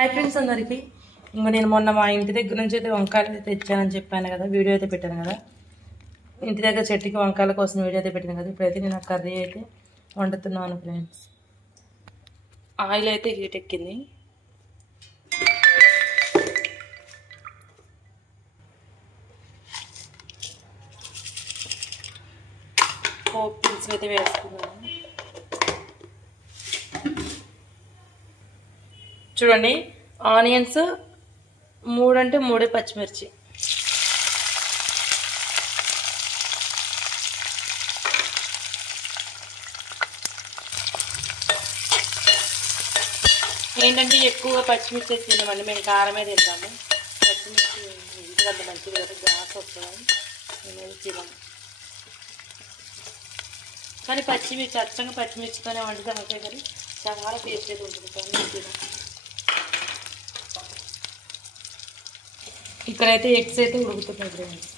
Hi friends అందరికి ఇంకో నేను మొన్న మా ఇంటి దగ్గర నుంచి అయితే వంకాయలు అయితే తెచ్చానని చెప్పాను కదా, వీడియో అయితే పెట్టాను కదా. ఇంటి దగ్గర చెట్టుకి వంకాయల కోసం వీడియో అయితే పెట్టాను కదా. ఇప్పుడైతే నేను ఆ కర్రీ అయితే వండుతున్నాను ఫ్రెండ్స్. ఆయిల్ అయితే హీట్ ఎక్కింది. పోపు దినుసులు అయితే వేసుకున్నాను. చూడండి, ఆనియన్స్ 3 అంటే 3 పచ్చిమిర్చి, ఏంటంటే ఎక్కువగా పచ్చిమిర్చి తినమండి, మేము కారమే తింటాము. పచ్చిమిర్చి ఇంటికి అంత మంచిది కదా, గ్యాస్ వస్తుందని మేము తినము. కానీ పచ్చిమిర్చి అచ్చంగా పచ్చిమిర్చితోనే వండుతాం అంతే, కానీ చాలా టేస్ట్ అయితే ఉంటుంది. కానీ తినం. ఇక్కడైతే ఎగ్స్ అయితే ఉడుకుతున్నాయి ఫ్రెండ్స్.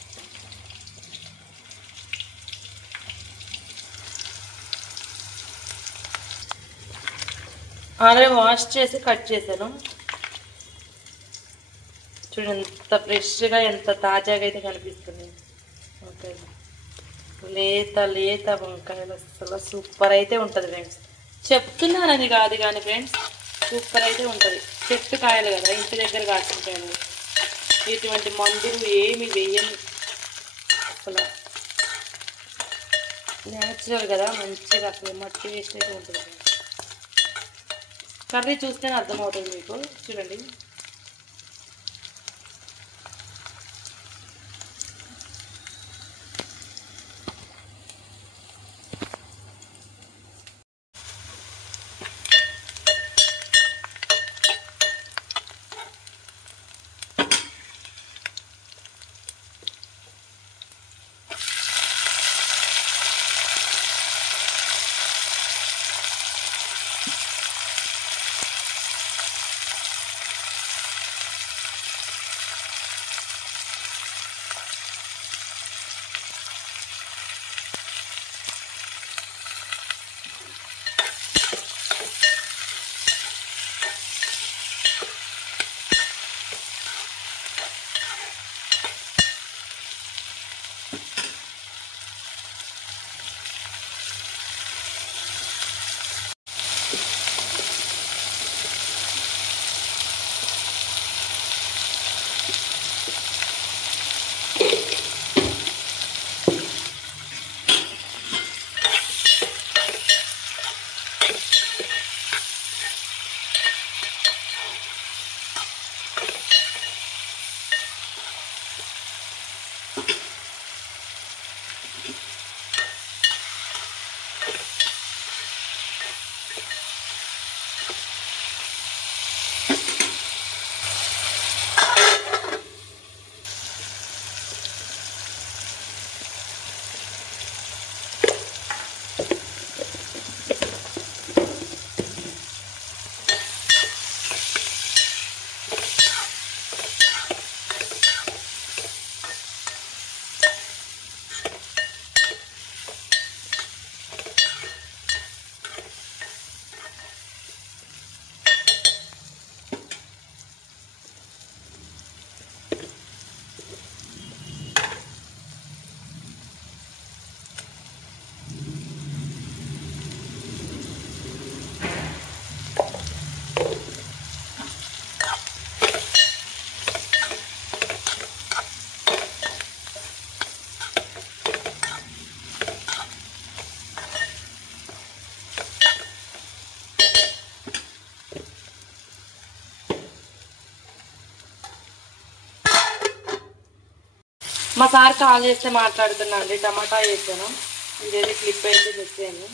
ఆల్రెడీ వాష్ చేసి కట్ చేశాను. చూడండి ఎంత ఫ్రెష్గా ఎంత తాజాగా అయితే కనిపిస్తుంది. ఓకే, లేత లేత వంకాయలు అసలు సూపర్ అయితే ఉంటుంది ఫ్రెండ్స్. చెప్తున్నానని కాదు కానీ ఫ్రెండ్స్, సూపర్ అయితే ఉంటుంది. చెట్టు కాయలు కదా, ఇంటి దగ్గర కాసుకుంటాను. ఇటువంటి మందులు ఏమి వేయను, అసలు న్యాచురల్ కదా, మంచిగా అసలు మట్టి వేస్ట్ అయితే ఉంటుంది. కర్రీ చూస్తేనే అర్థమవుతుంది మీకు. చూడండి, మా సార్ కాల్ చేస్తే మాట్లాడుతున్నా అండి. టమాటా వేసాను, ఇదేదో క్లిప్ అయితే తెచ్చాను.